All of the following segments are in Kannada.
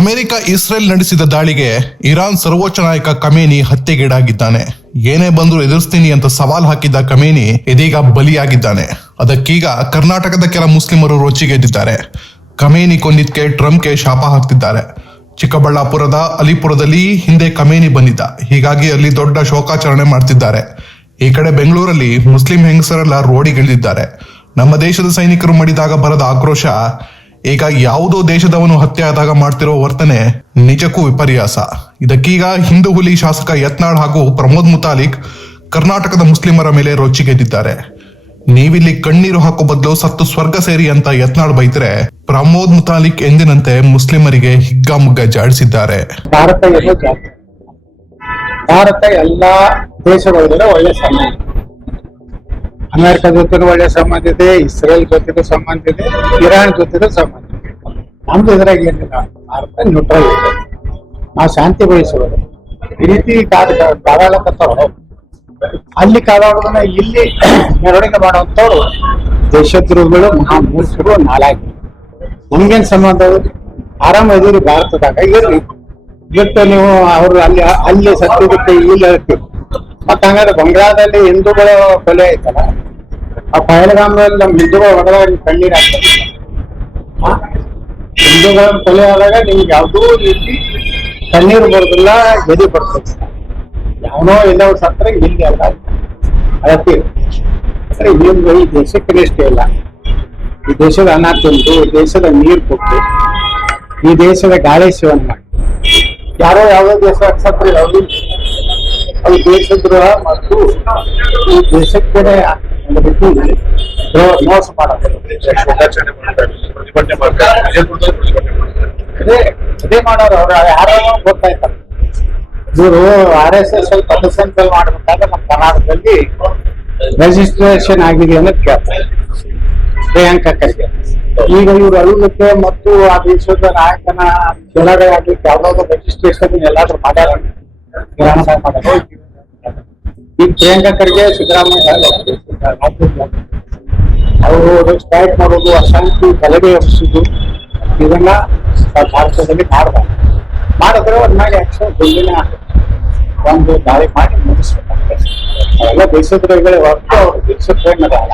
ಅಮೆರಿಕ ಇಸ್ರೇಲ್ ನಡೆಸಿದ ದಾಳಿಗೆ ಇರಾನ್ ಸರ್ವೋಚ್ಚ ನಾಯಕ ಖಮೇನಿ ಹತ್ಯೆಗೀಡಾಗಿದ್ದಾನೆ. ಏನೇ ಬಂದರೂ ಎದುರಿಸ್ತೀನಿ ಅಂತ ಸವಾಲ್ ಹಾಕಿದ್ದ ಖಮೇನಿ ಇದೀಗ ಬಲಿಯಾಗಿದ್ದಾನೆ. ಅದಕ್ಕೀಗ ಕರ್ನಾಟಕದ ಕೆಲ ಮುಸ್ಲಿಮರು ರೊಚ್ಚಿಗೆದ್ದಿದ್ದಾರೆ. ಖಮೇನಿ ಕೊಂದಿದ್ಕೆ ಟ್ರಂಪ್ಗೆ ಶಾಪ ಹಾಕ್ತಿದ್ದಾರೆ. ಚಿಕ್ಕಬಳ್ಳಾಪುರದ ಅಲಿಪುರದಲ್ಲಿ ಹಿಂದೆ ಖಮೇನಿ ಬಂದಿದ್ದ, ಹೀಗಾಗಿ ಅಲ್ಲಿ ದೊಡ್ಡ ಶೋಕಾಚರಣೆ ಮಾಡ್ತಿದ್ದಾರೆ. ಈ ಕಡೆ ಬೆಂಗಳೂರಲ್ಲಿ ಮುಸ್ಲಿಂ ಹೆಂಗಸರೆಲ್ಲ ರೋಡಿಗಿಳಿದಿದ್ದಾರೆ. ನಮ್ಮ ದೇಶದ ಸೈನಿಕರು ಮಾಡಿದಾಗ ಬರದ ಆಕ್ರೋಶ ಈಗ ಯಾವುದೋ ದೇಶದವನು ಹತ್ಯೆ ಆದಾಗ ಮಾಡ್ತಿರೋ ವರ್ತನೆ ನಿಜಕ್ಕೂ ವಿಪರ್ಯಾಸ. ಇದಕ್ಕೀಗ ಹಿಂದೂ ಹುಲಿ ಶಾಸಕ ಯತ್ನಾಳ್ ಹಾಗೂ ಪ್ರಮೋದ್ ಮುತಾಲಿಕ್ ಕರ್ನಾಟಕದ ಮುಸ್ಲಿಮರ ಮೇಲೆ ರೊಚ್ಚಿಗೆದ್ದಿದ್ದಾರೆ. ನೀವಿಲ್ಲಿ ಕಣ್ಣೀರು ಹಾಕೋ ಬದಲು ಸತ್ತು ಸ್ವರ್ಗ ಸೇರಿ ಅಂತ ಯತ್ನಾಳ್ ಬೈತರೆ, ಪ್ರಮೋದ್ ಮುತಾಲಿಕ್ ಎಂದಿನಂತೆ ಮುಸ್ಲಿಮರಿಗೆ ಹಿಗ್ಗಾಮುಗ್ಗ ಜಾಡಿಸಿದ್ದಾರೆ. ಭಾರತ ಎಲ್ಲಾ ದೇಶಗಳ ಒಳ್ಳೆ ಸಂಬಂಧ, ಅಮೆರಿಕ ಜೊತೆ ಒಳ್ಳೆ ಸಂಬಂಧ ಇದೆ, ಇಸ್ರೇಲ್ ಜೊತೆಗೂ ಸಂಬಂಧ ಇದೆ, ಇರಾನ್ ಜೊತೆಗೂ ಸಂಬಂಧ ಇದೆ. ನಮ್ದು ಇದ್ರಾಗ ಏನಿಲ್ಲ, ಭಾರತ ನ್ಯೂಟ್ರಲ್ ಇದೆ, ನಾವು ಶಾಂತಿ ಬಯಸುವುದು. ಈ ರೀತಿ ಕಾದಾಡಕತ್ತಾವ, ಅಲ್ಲಿ ಕಾದಾಡೋದನ್ನ ಇಲ್ಲಿ ಮೆರವಣಿಗೆ ಮಾಡುವಂತವ್ರು ದೇಶದ್ರೋಹಿಗಳು, ಮಹಾಮೂರ್ಖರು, ನಾಲಾಯಕ. ನಮ್ಗೇನ್ ಸಂಬಂಧ? ಆರಾಮ ಇದೀರಿ ಭಾರತದಾಗ, ಇರ್ರಿ. ಇವತ್ತು ನೀವು ಅವರು ಅಲ್ಲಿ ಸತ್ಯಗುತ್ತೆ, ಇಲ್ಲಿ ಹೇಳ್ತೀವಿ. ಮತ್ತ ಹಂಗಾದ್ರೆ ಬಂಗಾಳದಲ್ಲಿ ಹಿಂದೂಗಳ ಕೊಲೆ ಆಯ್ತಲ್ಲ, ಆ ಪಹಲ್ಗಾಮದಲ್ಲಿ ನಮ್ಮ ಹಿಂದೂಗಳು ಹೊಡೆದಾಗ ಕಣ್ಣೀರ್ ಆಗ್ತದೆ. ಹಿಂದೂಗಳ ಕೊಲೆ ಆದಾಗ ನಿಮ್ಗೆ ಯಾವುದೂ ರೀತಿ ಕಣ್ಣೀರು ಬರೋದಿಲ್ಲ, ಗೆದಿ ಬರ್ತದೆ. ಯಾವನೋ ಎಲ್ಲರೂ ಸತ್ರ ಇಲ್ಲಿ ಅಲ್ಲ ಅಳತಿ. ನಿಮ್ಗೆ ಈ ದೇಶಕ್ಕೆ ಇಷ್ಟೇ ಇಲ್ಲ, ಈ ದೇಶದ ಅನ್ನ ತಿಂದು, ಈ ದೇಶದ ನೀರು ಕೊಟ್ಟು, ಈ ದೇಶದ ಗಾಳಿ ಸೇವನೆ ಮಾಡಿ ಯಾರೋ ಯಾವುದೋ ದೇಶ ಸತ್ರ ಯಾವ್ದು ಅದು ದೇಶದ್ರೋಹ ಮತ್ತು ಈ ದೇಶಕ್ಕೆ ಒಂದು ರೀತಿ ಮೋಸ ಮಾಡೋದು. ಅದೇ ಮಾಡೋರು ಅವ್ರು ಯಾರೋ ಗೊತ್ತಾಯ್ತಾರೆ. ಇವರು RSS ಪದಸಂಚಲ್ ಮಾಡ್ಬೇಕಾದ್ರೆ ನಮ್ಮ ಕರ್ನಾಟಕದಲ್ಲಿ ರಿಜಿಸ್ಟ್ರೇಷನ್ ಆಗಿದೆ ಅನ್ನೋದು ಕೇಳ್ತಾರೆ ಪ್ರಿಯಾಂಕಾ ಖರ್ಗೆ. ಈಗ ಇವ್ರು ಅಳುವುದಕ್ಕೆ ಮತ್ತು ಆ ದೇಶದ ನಾಯಕನ ಕೆಳಗಡೆ ಆಗ್ಲಿಕ್ಕೆ ಯಾವ್ದಾದ್ರು ರಿಜಿಸ್ಟ್ರೇಷನ್ ಎಲ್ಲಾದ್ರೂ ಮಾಡ್ಯಾರ ಮಾಡೋದು. ಈಗ ಪ್ರಿಯಾಂಕಾ ಖರ್ಗೆ ಸಿದ್ದರಾಮಯ್ಯ ಅವರು ಸ್ಟ್ರೈಕ್ ಮಾಡೋದು, ಅಶಾಂತಿ ಗಲಭೆ ಎಬ್ಬಿಸುದು, ಇದನ್ನ ಭಾರತದಲ್ಲಿ ಮಾಡಿದ್ರೆ ಅವ್ರ ಮೇಲೆ ಆಕ್ಷನ್ ಗುಂಡಿನ ಒಂದು ದಾಳಿ ಮಾಡಿ ಮುಗಿಸ್ಬೇಕಾಗ್ತದೆ. ಅವೆಲ್ಲ ದೇಶದ್ರೋಹಿಗಳೇ ಹೊರತು ಅವ್ರು ದೇಶದ್ರೋಹಿಗಳಲ್ಲ.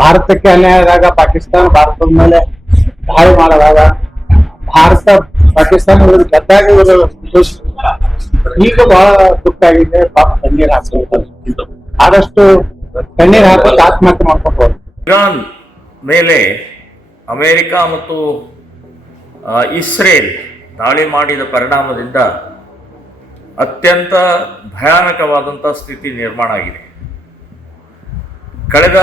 ಭಾರತಕ್ಕೆ ಅನ್ಯಾಯ ಆದಾಗ ಪಾಕಿಸ್ತಾನ ಭಾರತದ ಮೇಲೆ ದಾಳಿ ಮಾಡಿದಾಗ ಭಾರತ ಪಾಕಿಸ್ತಾನ ಗೆದ್ದಾಗ ಇವರು ಈಗ ಬಹಳ ದುಃಖ ಆಗಿದೆ. ಪಾಪ ಕಣ್ಣೀರ್ ಹಾಕ್ಬೇಕು, ಆದಷ್ಟು ಕಣ್ಣೀರ್ ಹಾಕೋದು ಆತ್ಮಹತ್ಯೆ ಮಾಡ್ಕೊಂಡು. ಇರಾನ್ ಮೇಲೆ ಅಮೆರಿಕ ಮತ್ತು ಇಸ್ರೇಲ್ ದಾಳಿ ಮಾಡಿದ ಪರಿಣಾಮದಿಂದ ಅತ್ಯಂತ ಭಯಾನಕವಾದಂಥ ಸ್ಥಿತಿ ನಿರ್ಮಾಣ ಆಗಿದೆ. ಕಳೆದ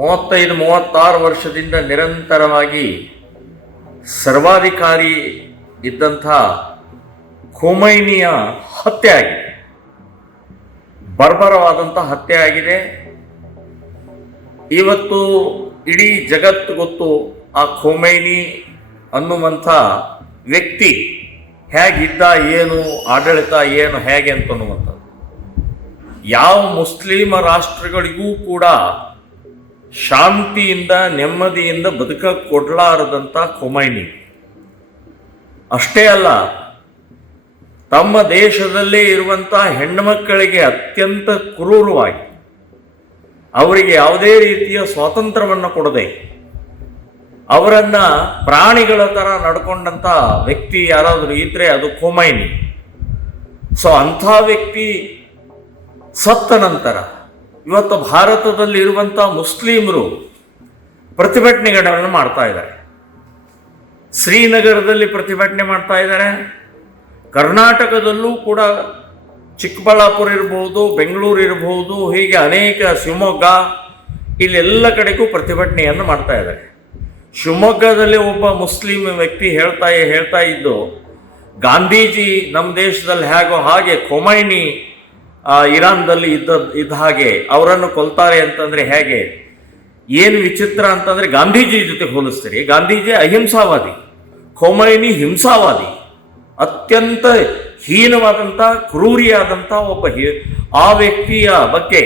35-36 ವರ್ಷದಿಂದ ನಿರಂತರವಾಗಿ ಸರ್ವಾಧಿಕಾರಿ ಇದ್ದಂಥ ಖೊಮೈನಿಯ ಹತ್ಯೆ ಆಗಿದೆ, ಬರ್ಬರವಾದಂಥ ಹತ್ಯೆ ಆಗಿದೆ. ಇವತ್ತು ಇಡೀ ಜಗತ್ತು ಗೊತ್ತು ಆ ಖೊಮೈನಿ ಅನ್ನುವಂಥ ವ್ಯಕ್ತಿ ಹೇಗಿದ್ದ, ಏನು ಆಡಳಿತ, ಏನು ಹೇಗೆ ಅಂತನ್ನುವಂಥದ್ದು. ಯಾವ ಮುಸ್ಲಿಮ ರಾಷ್ಟ್ರಗಳಿಗೂ ಕೂಡ ಶಾಂತಿಯಿಂದ ನೆಮ್ಮದಿಯಿಂದ ಬದುಕ ಕೊಡಲಾರದಂಥ ಖೊಮೈನಿ. ಅಷ್ಟೇ ಅಲ್ಲ, ತಮ್ಮ ದೇಶದಲ್ಲೇ ಇರುವಂಥ ಹೆಣ್ಣುಮಕ್ಕಳಿಗೆ ಅತ್ಯಂತ ಕ್ರೂರವಾಗಿ ಅವರಿಗೆ ಯಾವುದೇ ರೀತಿಯ ಸ್ವಾತಂತ್ರ್ಯವನ್ನು ಕೊಡದೆ ಅವರನ್ನು ಪ್ರಾಣಿಗಳ ಥರ ನಡ್ಕೊಂಡಂಥ ವ್ಯಕ್ತಿ ಯಾರಾದರೂ ಇದ್ದರೆ ಅದು ಖೊಮೈನಿ. ಸೊ ಅಂಥ ವ್ಯಕ್ತಿ ಸತ್ತ ನಂತರ ಇವತ್ತು ಭಾರತದಲ್ಲಿ ಇರುವಂಥ ಮುಸ್ಲಿಮರು ಪ್ರತಿಭಟನೆಗಳನ್ನು ಮಾಡ್ತಾ ಇದ್ದಾರೆ. ಶ್ರೀನಗರದಲ್ಲಿ ಪ್ರತಿಭಟನೆ ಮಾಡ್ತಾ ಇದ್ದಾರೆ. ಕರ್ನಾಟಕದಲ್ಲೂ ಕೂಡ ಚಿಕ್ಕಬಳ್ಳಾಪುರ ಇರ್ಬೋದು, ಬೆಂಗಳೂರು ಇರ್ಬೋದು, ಹೀಗೆ ಅನೇಕ, ಶಿವಮೊಗ್ಗ, ಇಲ್ಲೆಲ್ಲ ಕಡೆಗೂ ಪ್ರತಿಭಟನೆಯನ್ನು ಮಾಡ್ತಾ ಇದ್ದಾರೆ. ಶಿವಮೊಗ್ಗದಲ್ಲಿ ಒಬ್ಬ ಮುಸ್ಲಿಂ ವ್ಯಕ್ತಿ ಹೇಳ್ತಾ ಇದ್ದು, ಗಾಂಧೀಜಿ ನಮ್ಮ ದೇಶದಲ್ಲಿ ಹೇಗೋ ಹಾಗೆ ಖೊಮೈನಿ ಇರಾನ್ದಲ್ಲಿ ಇದ್ದ ಹಾಗೆ ಅವರನ್ನು ಕೊಲ್ತಾರೆ ಅಂತಂದರೆ ಹೇಗೆ? ಏನು ವಿಚಿತ್ರ ಅಂತಂದರೆ ಗಾಂಧೀಜಿ ಜೊತೆ ಹೋಲಿಸ್ತೀರಿ. ಗಾಂಧೀಜಿ ಅಹಿಂಸಾವಾದಿ, ಖೊಮೈನಿ ಹಿಂಸಾವಾದಿ, ಅತ್ಯಂತ ಹೀನವಾದಂಥ ಕ್ರೂರಿಯಾದಂಥ ಒಬ್ಬ ಆ ವ್ಯಕ್ತಿಯ ಬಗ್ಗೆ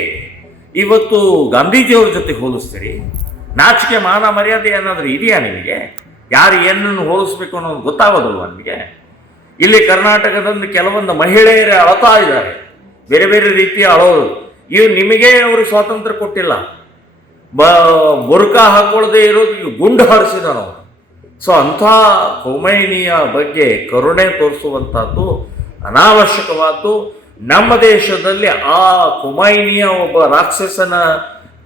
ಇವತ್ತು ಗಾಂಧೀಜಿಯವ್ರ ಜೊತೆ ಹೋಲಿಸ್ತೀರಿ. ನಾಚಿಕೆ ಮಾನ ಮರ್ಯಾದೆ ಏನಾದರೂ ಇದೆಯಾ ನಿಮಗೆ? ಯಾರು ಏನನ್ನು ಹೋಲಿಸ್ಬೇಕು ಅನ್ನೋದು ಗೊತ್ತಾಗೋದಿಲ್ವ ನಿಮಗೆ? ಇಲ್ಲಿ ಕರ್ನಾಟಕದಲ್ಲಿ ಕೆಲವೊಂದು ಮಹಿಳೆಯರು ಅಳ್ತಾ ಇದ್ದಾರೆ, ಬೇರೆ ಬೇರೆ ರೀತಿಯ ಅಳೋದು. ಇವು ನಿಮಗೆ ಅವರು ಸ್ವಾತಂತ್ರ್ಯ ಕೊಟ್ಟಿಲ್ಲ. ಬುರ್ಕಾ ಹಾಕೊಳ್ಳದೆ ಇರೋದು ಗುಂಡು ಹಾರಿಸಿದ ನಾವು. ಸೊ ಅಂಥ ಖೊಮೈನಿಯ ಬಗ್ಗೆ ಕರುಣೆ ತೋರಿಸುವಂಥದ್ದು ಅನಾವಶ್ಯಕವಾದ್ದು. ನಮ್ಮ ದೇಶದಲ್ಲಿ ಆ ಖೊಮೈನಿಯ ಒಬ್ಬ ರಾಕ್ಷಸನ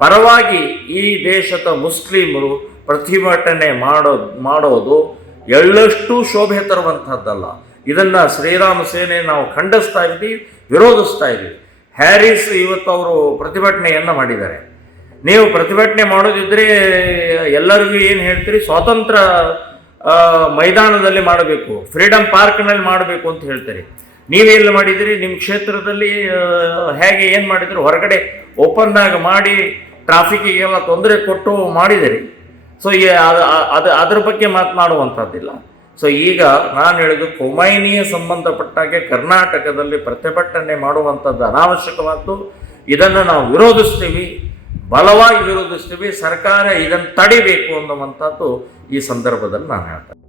ಪರವಾಗಿ ಈ ದೇಶದ ಮುಸ್ಲಿಮರು ಪ್ರತಿಭಟನೆ ಮಾಡೋದು ಎಳ್ಳಷ್ಟು ಶೋಭೆ ತರುವಂಥದ್ದಲ್ಲ. ಇದನ್ನು ಶ್ರೀರಾಮ ಸೇನೆ ನಾವು ಖಂಡಿಸ್ತಾ ಇದ್ದೀವಿ, ವಿರೋಧಿಸ್ತಾ ಇದ್ದೀವಿ. ಹ್ಯಾರಿಸ್ ಇವತ್ತು ಅವರು ಪ್ರತಿಭಟನೆಯನ್ನು ಮಾಡಿದ್ದಾರೆ. ನೀವು ಪ್ರತಿಭಟನೆ ಮಾಡೋದಿದ್ರೆ ಎಲ್ಲರಿಗೂ ಏನು ಹೇಳ್ತೀರಿ, ಸ್ವಾತಂತ್ರ್ಯ ಮೈದಾನದಲ್ಲಿ ಮಾಡಬೇಕು, ಫ್ರೀಡಮ್ ಪಾರ್ಕ್ನಲ್ಲಿ ಮಾಡಬೇಕು ಅಂತ ಹೇಳ್ತೀರಿ. ನೀವೆಲ್ಲ ಮಾಡಿದಿರಿ? ನಿಮ್ಮ ಕ್ಷೇತ್ರದಲ್ಲಿ ಹೇಗೆ ಏನು ಮಾಡಿದಿರಿ? ಹೊರಗಡೆ ಓಪನ್ನಾಗಿ ಮಾಡಿ ಟ್ರಾಫಿಕ್ಕಿಗೆಲ್ಲ ತೊಂದರೆ ಕೊಟ್ಟು ಮಾಡಿದಿರಿ. ಸೊ ಅದ್ರ ಬಗ್ಗೆ ಮಾತನಾಡುವಂಥದ್ದಿಲ್ಲ. ಸೊ ಈಗ ನಾನು ಹೇಳಿದ್ದು ಖೊಮೈನಿಯ ಸಂಬಂಧಪಟ್ಟಾಗೆ ಕರ್ನಾಟಕದಲ್ಲಿ ಪ್ರತಿಭಟನೆ ಮಾಡುವಂಥದ್ದು ಅನಾವಶ್ಯಕವಾದ್ದು. ಇದನ್ನು ನಾವು ವಿರೋಧಿಸ್ತೀವಿ, ಬಲವಾಗಿ ವಿರೋಧಿಸ್ತೀವಿ. ಸರ್ಕಾರ ಇದನ್ನು ತಡಿಬೇಕು ಅನ್ನುವಂಥದ್ದು ಈ ಸಂದರ್ಭದಲ್ಲಿ ನಾನು ಹೇಳ್ತೇನೆ.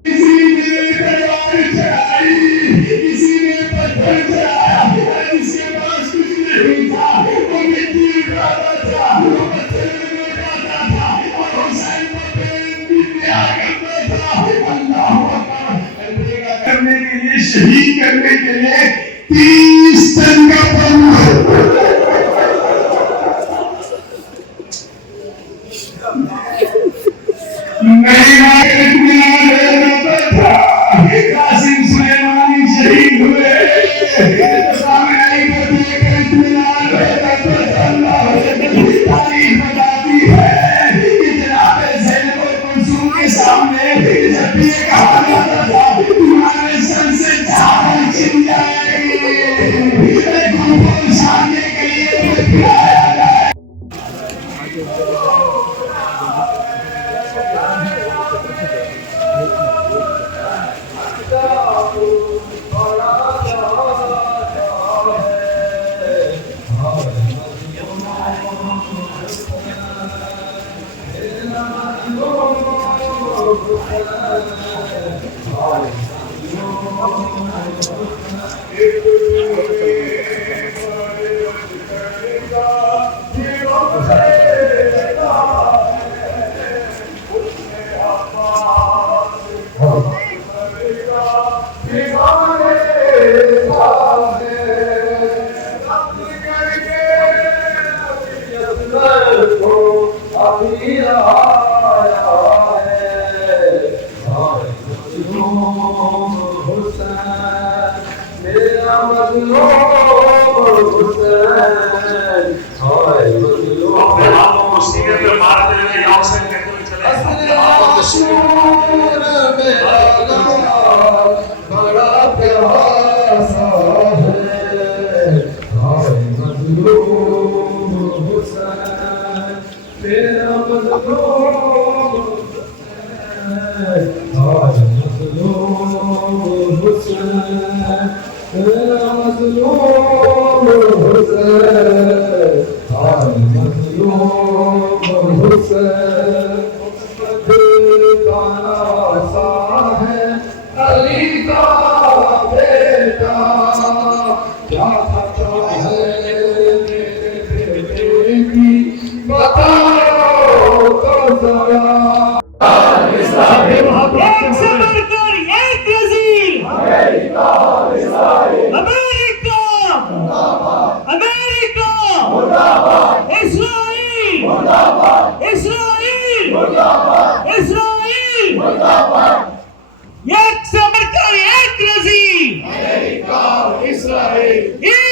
शहीद करने के लिए 30 टन का बम कासिम सुलेमानी शहीद हुए। तारीख बताती है कि जनाब ज़ैनब कुलसूम के सामने जब भी ये कहा जाता था तुम्हारे सर से चादर छिन जाएगी, गुरु को छाने के लिए बुलाया जाए। एक से बढ़कर एक नजीर, अमेरिका, इस्राएल।